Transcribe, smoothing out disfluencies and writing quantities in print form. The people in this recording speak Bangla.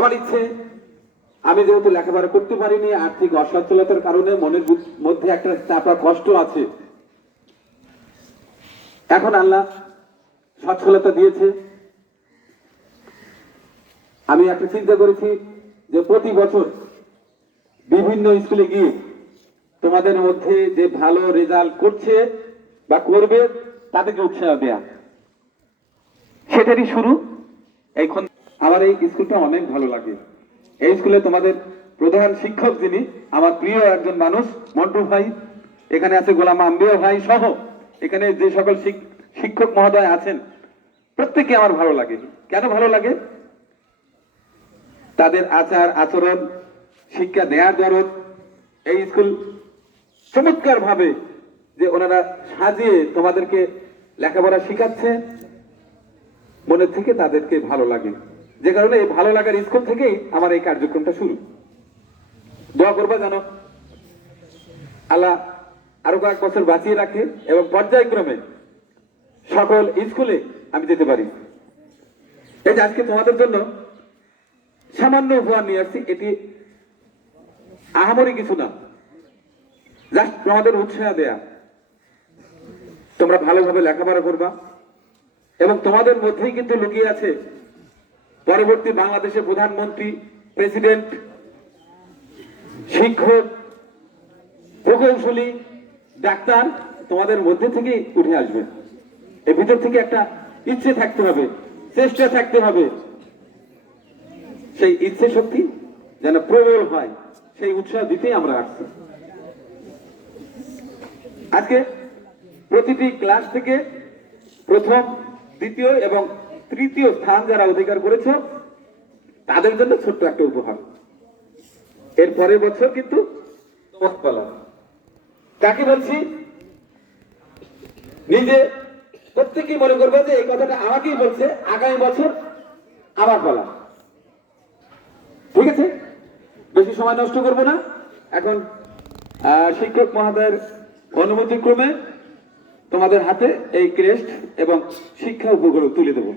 আমার ইচ্ছে, আমি যেহেতু লেখাপড়া করতে পারিনি, আর্থিক অসচ্ছলতার কারণে মনের মধ্যে একটা চাপা কষ্ট আছে। এখন আল্লাহ সচ্ছলতা দিয়েছে, আমি একটা চিন্তা করেছি যে প্রতি বছর বিভিন্ন স্কুলে গিয়ে তোমাদের মধ্যে যে ভালো রেজাল্ট করছে বা করবে তাদেরকে উৎসাহ দেয়া, সেটারই শুরু। এখন আমার এই স্কুলটা অনেক ভালো লাগে। এই স্কুলে তোমাদের প্রধান শিক্ষক যিনি আমার প্রিয় একজন মানুষ, মন্টু ভাই, এখানে আছে গোলাম আম্বিয়া ভাই সহ এখানে যে সকল শিক্ষক মহোদয় আছেন, প্রত্যেকে আমার ভালো লাগে। কেন ভালো লাগে? তাদের আচার আচরণ, শিক্ষা দেওয়ার দরদ, এই স্কুল চমৎকার ভাবে যে ওনারা সাজিয়ে তোমাদেরকে লেখাপড়া শিখাচ্ছে, মনের থেকে তাদেরকে ভালো লাগে। যে কারণে এই ভালো লাগার স্কুল থেকেই আমার এই কার্যক্রমটা শুরু। দোয়া করবা যেন আল্লাহ আরো কয়েক বছর বাঁচিয়ে রাখে এবং পর্যায়ক্রমে সকল স্কুলে আমি যেতে পারি। এই যে আজকে তোমাদের জন্য সামান্য উপহার নিয়ে আসছি, এটি আহামরি কিছু না, জাস্ট তোমাদের উৎসাহ দেয়া। তোমরা ভালোভাবে লেখাপড়া করবা এবং তোমাদের মধ্যেই কিন্তু লুকিয়ে আছে পরবর্তী বাংলাদেশের প্রধানমন্ত্রী, প্রেসিডেন্ট, শিক্ষক, প্রকৌশলী, ডাক্তার তোমাদের মধ্যে থেকেই উঠে আসবে। এর ভিতর থেকে একটা ইচ্ছে থাকতে হবে, চেষ্টা থাকতে হবে। সেই ইচ্ছে শক্তি যেন প্রবল হয়, সেই উৎসাহ দিতেই আমরা আসছি। আজকে প্রতিটি ক্লাস থেকে প্রথম, দ্বিতীয় এবং তৃতীয় স্থান যারা অধিকার করেছে তাদের জন্য ছোট্ট একটা উপহার। এর পরের বছর কিন্তু তোমার পালা। কাকে বলছি? নিজে প্রত্যেকেই মনে করবে যে এই কথাটা আমাকেই বলছে, আগামী বছর আমার পালা। ঠিক আছে, বেশি সময় নষ্ট করবো না। এখন শিক্ষক মহোদয়ের অনুমতি ক্রমে তোমাদের হাতে এই ক্রেস্ট এবং শিক্ষা উপকরণ তুলে দেবো।